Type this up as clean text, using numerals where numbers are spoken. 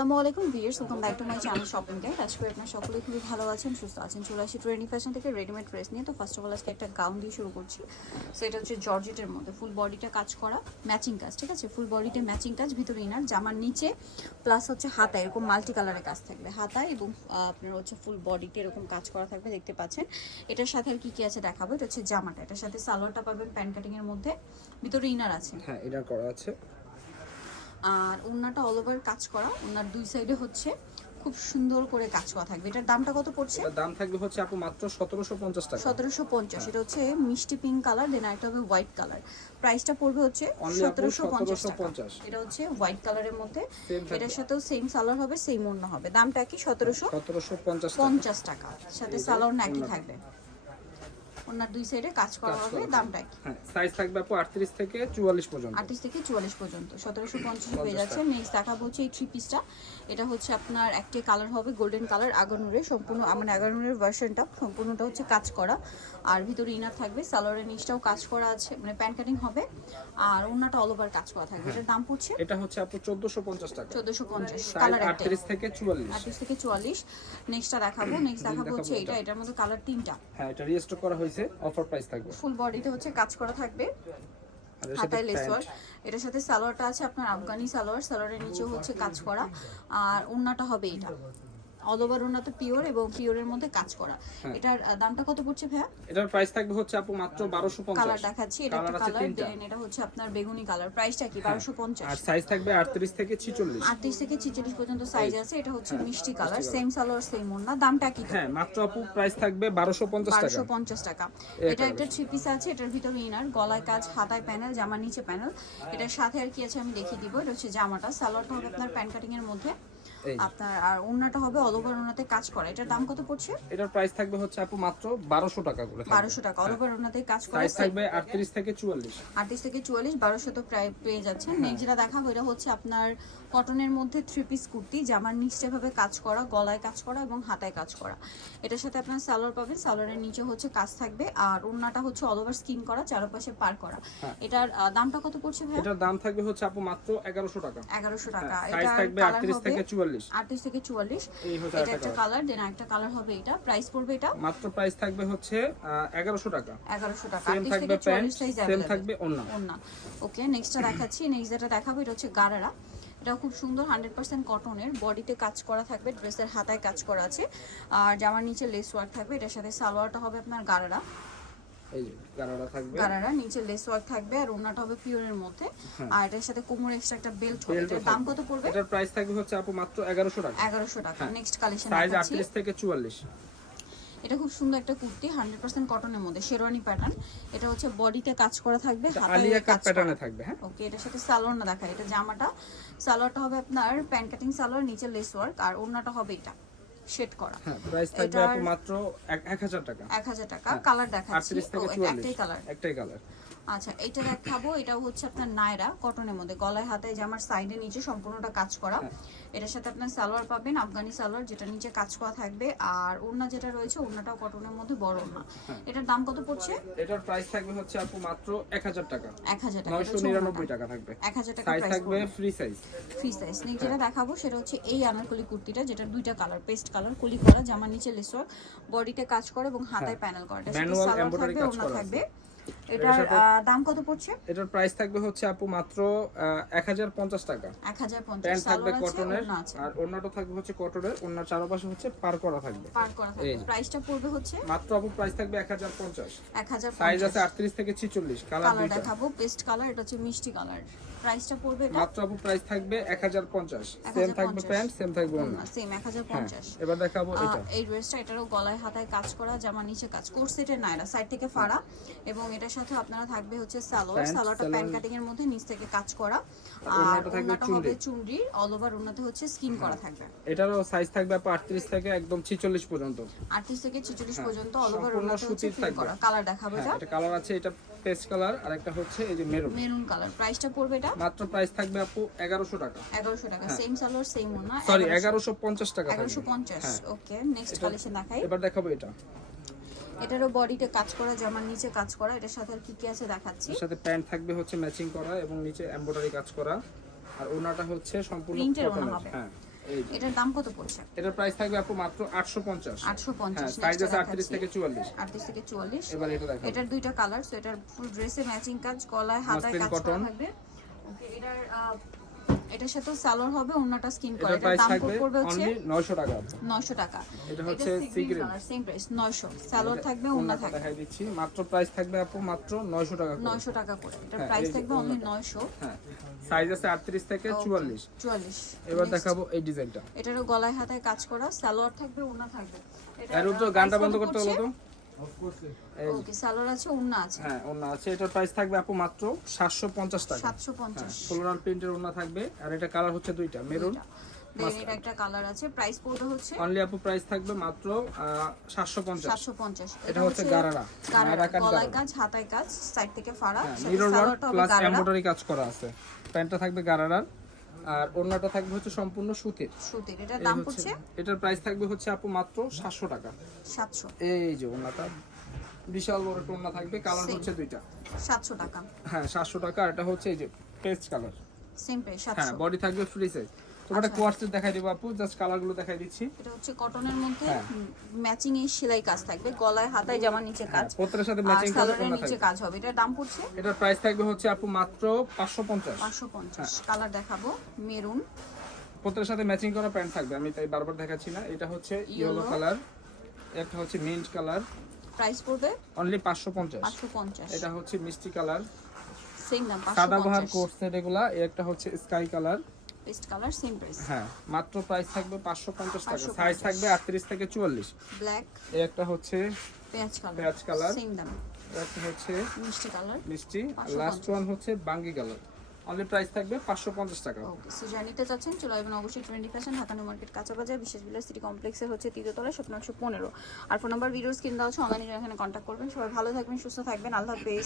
আসসালামু আলাইকুম viewers, welcome back to my channel shopping guide. আজকে আপনারা সকলেই খুবই ভালো আছেন, সুস্থ আছেন। চলে আসি ট্রেন্ডি ফ্যাশন থেকে রেডিমেড ড্রেস নিয়ে। তো ফার্স্ট অফ অল আজকে একটা গাউন দিয়ে শুরু করছি। সো এটা হচ্ছে জর্জেটের মধ্যে ফুল বডিটা কাজ করা, ম্যাচিং কাজ, ঠিক আছে? ফুল বডিতে ম্যাচিং কাজ, ভিতরে ইনার, জামার নিচে প্লাস হচ্ছে হাতায় এরকম মাল্টি কালারের কাজ থাকবে হাতায়, এবং আপনার হচ্ছে ফুল বডিতে এরকম কাজ করা থাকবে, দেখতে পাচ্ছেন। এটার সাথে আর কি কি আছে দেখাবো। এটা হচ্ছে জামাটা, এটার সাথে সালোয়ারটা পাবেন প্যান্ট কাটিং এর মধ্যে, ভিতরে ইনার আছে, হ্যাঁ এটা করা আছে। আর ওড়নাটা অল ওভার কাজ করা, ওড়নার দুই সাইডে হচ্ছে খুব সুন্দর করে কাজ করা থাকবে। এটার দামটা কত পড়ছে? এটার দাম থাকবে হচ্ছে আপু মাত্র 1750 টাকা। 1750। এটা হচ্ছে মিষ্টি পিঙ্ক কালার, দেন আরেকটা হবে হোয়াইট কালার। প্রাইসটা পড়বে হচ্ছে 1750 টাকা। এটা হচ্ছে হোয়াইট কালারের মধ্যে, এটার সাথেও সেম সালোয়ার হবে, সেম ওড়না হবে। দামটা কি? 1750 টাকা। সাথে সালোয়ার নাকি থাকবে, ওনার দুই সাইডে কাজ করা হবে। দামটা কি? হ্যাঁ, সাইজ থাকবে আপু 38 থেকে 44 পর্যন্ত। 38 থেকে 44 পর্যন্ত 1750 পেয়ে যাচ্ছে। নেক্সট দেখাবো হচ্ছে এই থ্রি পিসটা। এটা হচ্ছে আপনার একটি কালার হবে গোল্ডেন কালার, আগানুরের সম্পূর্ণ, মানে আগানুরের ভার্সনটা সম্পূর্ণটা হচ্ছে কাজ করা, আর ভিতরে ইনার থাকবে, সালোয়ারের নিচটাও কাজ করা আছে, মানে প্যান্ট কাটিং হবে, আর ওন্নাটা অল ওভার কাজ করা থাকবে। এটার দাম পড়ছে, এটা হচ্ছে আপু 1450 টাকা। 1450। সাইজ কালার 38 থেকে 44। 38 থেকে 44। নেক্সটটা দেখাবো। নেক্সট দেখাবো হচ্ছে এটা, এটার মধ্যে কালার তিনটা। হ্যাঁ, এটা রিস্টক করা হয়েছে, অফার প্রাইস থাকবে। ফুল বডিতে হচ্ছে কাজ করা থাকবে, হাতায় লেস ওয়ার্ক। এটার সাথে সালোয়ারটা আছে আপনার আফগানি সালোয়ার, সালোয়ারের নিচেও হচ্ছে কাজ করা, আর ওড়নাটা হবে এটা অল ওভার ওড়নাতে পিওর এবং পিওরের মধ্যে কাজ করা। এটার দামটা কত পড়ছে ভাইয়া? এটার প্রাইস থাকবে হচ্ছে আপু মাত্র 1250। কালার দেখাচ্ছি, এটা একটা কালার, দেন এটা হচ্ছে আপনার বেগুনি কালার। প্রাইসটা কি? 1250। আর সাইজ থাকবে 38 থেকে 46। 38 থেকে 46 পর্যন্ত সাইজ আছে। এটা হচ্ছে মিষ্টি কালার, সেম সালোয়ার সেম ওড়না। দামটা কি? হ্যাঁ, মাত্র আপু প্রাইস থাকবে 1250 টাকা। 1250 টাকা। এটা একটা থ্রি পিস আছে, এটার ভিতরে ইনার, গলায় কাজ, হাতায় প্যানেল, জামার নিচে প্যানেল। এটার সাথে আর কি আছে আমি দেখিয়ে দিব। এটা হচ্ছে জামাটা, সালোয়ারটা হবে আপনার প্যান্ট কাটিং এর মধ্যে আপনার, আর ওড়নাটা হবে অল ওভার ওড়নাতে কাজ করা। এটার দাম কত পড়ছে? এটার প্রাইস থাকবে হচ্ছে আপু মাত্র 1200 টাকা করে। 1200 টাকা অল ওভার ওড়নাতে কাজ করা। সাইজ থাকবে 38 থেকে 44। 38 থেকে 44, 1200 তো প্রায় পেয়ে যাচ্ছেন। নেক্সট যেটা দেখাবো, এটা হচ্ছে আপনার কটনের মধ্যে থ্রি পিস কুর্তি, জামার নিচে ভাবে কাজ করা, গলায় কাজ করা এবং হাতায় কাজ করা। এটার সাথে আপনার সালোয়ার পাবেন, সালোয়ারের নিচে হচ্ছে কাজ থাকবে, আর ওড়নাটা হচ্ছে অল ওভার স্কিন করা, চারপাশে পার করা। এটার দামটা কত পড়ছে ভাই? এটার দাম থাকবে হচ্ছে আপু মাত্র 1100 টাকা। 1100 টাকা। সাইজ থাকবে 38 থেকে 44। 38 থেকে 44। এই হচ্ছে এটা একটা কালার, দেন আরেকটা কালার হবে এটা। প্রাইস পড়বে এটা মাত্র প্রাইস থাকবে হচ্ছে 1100 টাকা। 1100 টাকা। সেম 38 থাকবে থেকে প্যান্ট, 44 সাইজ সেম থাকবে ওড়না। ওড়না। ওকে, নেক্সটটা দেখাচ্ছি। নেক্সট যেটা দেখাবো এটা হচ্ছে গারারা। এটা খুব সুন্দর 100% কটনের, বডিতে কাজ করা থাকবে, ড্রেসের হাতায় কাজ করা আছে, আর জামার নিচে লেস ওয়ার্ক থাকবে। এটার সাথে সালোয়ারটা হবে আপনার গারারা, এই যে গারারা থাকবে, গারারা নিচে লেস ওয়ার্ক থাকবে, আর ওড়নাটা হবে পিওরের মধ্যে, আর এটার সাথে কোমরে এক্সট্রা একটা বেল্ট হবে। এটার দাম কত পড়বে? এটার প্রাইস থাকবে হচ্ছে আপু মাত্র 1100 টাকা। 1100 টাকা। নেক্সট কালেকশন সাইজ দেখাচ্ছি। 38 থেকে 44। এটা খুব সুন্দর একটা কুর্তি, 100% কটনের মধ্যে, শেরওয়ানি প্যাটার্ন। এটা হচ্ছে বডিতে কাজ করা থাকবে, হাতায় আলিয়া কাট কাজ প্যাটার্নে করা থাকবে। হ্যাঁ, ওকে। এটার সাথে সালোয়ার না দেখায়, এটা জামাটা, সালোয়ারটা হবে আপনার প্যান্ট কাটিং সালোয়ার, নিচে লেস ওয়ার্ক, আর ওড়নাটা হবে এটা শেড করা। হ্যাঁ, প্রাইস থাকবে আপু মাত্র 1000 টাকা। 1000 টাকা। কালার দেখাচ্ছি, 38 থেকে 44। একটাই কালার। আচ্ছা, এটা দেখাবো। এটাও হচ্ছে আপনার নায়রা কটনের মধ্যে, গলায় হাতায় জামার সাইডে নিচে সম্পূর্ণটা কাজ করা। এটার সাথে আপনার সালোয়ার পাবেন আফগানি সালোয়ার, যেটা নিচে কাজ করা থাকবে, আর ওড়না যেটা রয়েছে ওড়নাটাও কটনের মধ্যে বড় ওড়না। এটার দাম কত পড়ছে? এটার প্রাইস থাকবে হচ্ছে আপু মাত্র 1000 টাকা। 1000 টাকা। 999 টাকা থাকবে। 1000 টাকা সাইজ প্রাইস থাকবে free size. Free size. Next যেটা দেখাবো সেটা হচ্ছে এই আনারকলি কুর্তিটা, যেটা দুইটা কালার, পেস্ট কালার, কলি করা, জামার নিচে লেস ওয়ার্ক, বডিতে কাজ করে এবং হাতায় প্যানেল করা। এটা সাথে সালোয়ার থাকবে, ওড়না থাকবে। এটার দাম কত পড়ছে? এটার প্রাইস থাকবে হচ্ছে আপু মাত্র 1050 টাকা। 1050। প্যান্ট থাকবে সালোয়ার আছে, কটনের, ওড়না আছে, আর ওড়নাটা থাকবে হচ্ছে কটনের, ওড়নার চারপাশে হচ্ছে পার করা থাকবে। পার করা থাকবে। প্রাইসটা পড়বে হচ্ছে মাত্র আপু প্রাইস থাকবে 1050। 1050। সাইজ আছে 38 থেকে 46। কালার দুইটা দেখাবো, পেস্ট কালার, এটা হচ্ছে মিষ্টি কালার। প্রাইসটা পড়বে এটা মাত্র আপু প্রাইস থাকবে 1050। সেম থাকবে প্যান্ট, সেম থাকবে ওড়না, সেম 1050। এবার দেখাবো এটা। এই ড্রেসটা, এটারও গলায় হাতায় কাজ করা, জামার নিচে কাজ, কোট সেটের নায়রা, সাইড থেকে ফাড়া, এবং এটার সাথে আপনারা থাকবে হচ্ছে সালোয়ার, সালোয়ারটা প্যান্ট কাটিং এর মধ্যে নিচ থেকে কাজ করা, আর ওড়নাটা হবে চুনরি, অল ওভার ওড়নাতে হচ্ছে স্কিন করা থাকবে। এটারও সাইজ থাকবে আপু 38 থেকে একদম 46 পর্যন্ত। 38 থেকে 46 পর্যন্ত অল ওভার ওড়নাতে হচ্ছে স্কিন করা। কালার দেখাবো এটা। এটা কালার আছে, এটা পেস্ট কালার, আর একটা হচ্ছে এই যে মেরুন। Maroon colour. প্রাইসটা পড়বে এটা মাত্র প্রাইস থাকবে আপু 1100 টাকা। 1100 টাকা। সেম সালোয়ার সেম ওড়না। সরি 1150 টাকা থাকবে। 1150। ওকে, নেক্সট কালেকশন দেখাই। এবার দেখাবো এটা। এটারও বডিতে কাজ করা, জামার নিচে কাজ করা। এটার সাথে আর কি কি আছে দেখাচ্ছি। এর সাথে প্যান্ট থাকবে হচ্ছে ম্যাচিং করা এবং নিচে এমব্রয়ডারি কাজ করা, আর ওড়নাটা হচ্ছে সম্পূর্ণ প্রিন্টের ওড়না কটনের। হবে। হ্যাঁ, এই যে। এটার দাম কত পড়ছে? এটার প্রাইস থাকবে আপু মাত্র 850। 850। হ্যাঁ, সাইজ আছে 38 থেকে 44। 38 থেকে 44। এবার এটা দেখো, এটার দুইটা কালার, সো এটার ফুল ড্রেসে ম্যাচিং কাজ, গলায় হাতায় মসলিন কাজ করা কটন। থাকবে। ওকে, এটার সাথে সালোয়ার হবে, ওন্নাটা স্কিন করা। এটার এটার প্রাইস দাম থাকবে পড়বে হচ্ছে অনলি 900 টাকা আপু। 900 টাকা। এটা হচ্ছে sea green colour, same price 900। Salwar থাকবে, ওন্না ওন্নাটা থাকবে। দেখাই দিচ্ছি, মাত্র প্রাইস থাকবে আপু মাত্র 900 টাকা করে। 900 টাকা করে। এটার হ্যাঁ, প্রাইস এই যে থাকবে অনলি ওন্নাটা। 900। হ্যাঁ, সাইজ আছে 38 থেকে 44। 44। এবার দেখাবো এই ডিজাইনটা। এটারও গলায় হাতায় কাজ করা, সালোয়ার থাকবে, ওন্না থাকবে। এর তো গানটা বন্ধ করতে হলো তো। ওকে, সালোয়ার আছে, ওন্না আছে। হ্যাঁ, ওন্না আছে। এটার প্রাইস থাকবে আপু মাত্র 750 টাকা। 750। ফ্লোরাল প্রিন্টের ওন্না থাকবে, আর এটা কালার হচ্ছে দুইটা, মেরুন। দেন এটা একটা কালার আছে, প্রাইস পড়বে হচ্ছে অনলি আপু প্রাইস থাকবে মাত্র 750। 750। এটা হচ্ছে গারারা, গারারা, কাট গলায় গারারা। কাজ, হাতায় কাজ, সাইড থেকে ফাড়া, সাথে মিরর ওয়ার্ক সালোয়ারটা হবে প্লাস গারারা। এমব্রয়ডারি কাজ করা আছে। প্যান্টটা থাকবে গারারার, আর ওন্নাটা থাকবে হচ্ছে সম্পূর্ণ সুতির। সুতির। এটার এই দাম হচ্ছে- পড়ছে এটার প্রাইস থাকবে হচ্ছে আপু মাত্র 700 টাকা। 700। এই যে ওন্নাটা বিশাল বড় একটা ওন্না থাকবে, কালার Same। হচ্ছে দুইটা। 700 টাকা। হ্যাঁ, 700 টাকা। আর এটা হচ্ছে এই যে পেস্ট কালার। সেম প্রাইস হ্যাঁ, 700। বডি থাকবে ফ্রি সাইজ। তোমার আচ্ছা। কোয়ার্সেট দেখাই দিব আপু, জাস্ট কালারগুলো দেখাই দিচ্ছি। এটা হচ্ছে কটনের মধ্যে হ্যাঁ। ম্যাচিং এর সেলাই কাজ থাকবে, গলায় হাতায় জামার নিচে কাজ, প্রত্যেকটার সাথে আর ম্যাচিং কালার সালোয়ারের ওন্না নিচে থাকবে। কাজ হবে। এটার দাম পড়ছে এটার প্রাইস থাকবে হচ্ছে আপু মাত্র 550। 550। কালার দেখাবো, মেরুন, প্রত্যেকটার সাথে ম্যাচিং করা প্যান্ট থাকবে, আমি তাই বারবার দেখাচ্ছি না। এটা হচ্ছে ইয়েলো কালার, একটা হচ্ছে মিন্ট কালার, প্রাইস পড়বে অনলি 550। 550। এটা হচ্ছে মিষ্টি কালার, সেম দাম সাদাবাহার 550। কোট সেট এগুলা। একটা হচ্ছে sky colour. Paste colour, same price. হ্যাঁ, মাত্র প্রাইস থাকবে 550 টাকা। 550 সাইজ থাকবে 38 থেকে 44। ব্ল্যাক, এই একটা হচ্ছে পেঁয়াজ কালার, পেঁয়াজ কালার। সেম দাম। একটা হচ্ছে মিষ্টি কালার। মিষ্টি, আর 550 লাস্ট ওয়ান হচ্ছে বাঙ্গি কালার। অনলি প্রাইস থাকবে 550 টাকা। ওকে, সো জানিতে চাচ্ছেন চলে আসবেন অবশ্যই trendy fashion, Dhaka new market, কাঁচা বাজার, বিশেষ বিলাস সিটি কমপ্লেক্সের হচ্ছে 3য় তলায়, স্বপ্ন 115। আর ফোন নাম্বার ভিডিওস কিনে দেওয়া হচ্ছে, অনলাইনে এখানে কন্ট্যাক্ট করবেন। সবাই ভালো থাকবেন, সুস্থ থাকবেন, আল্লাহ হাফেজ।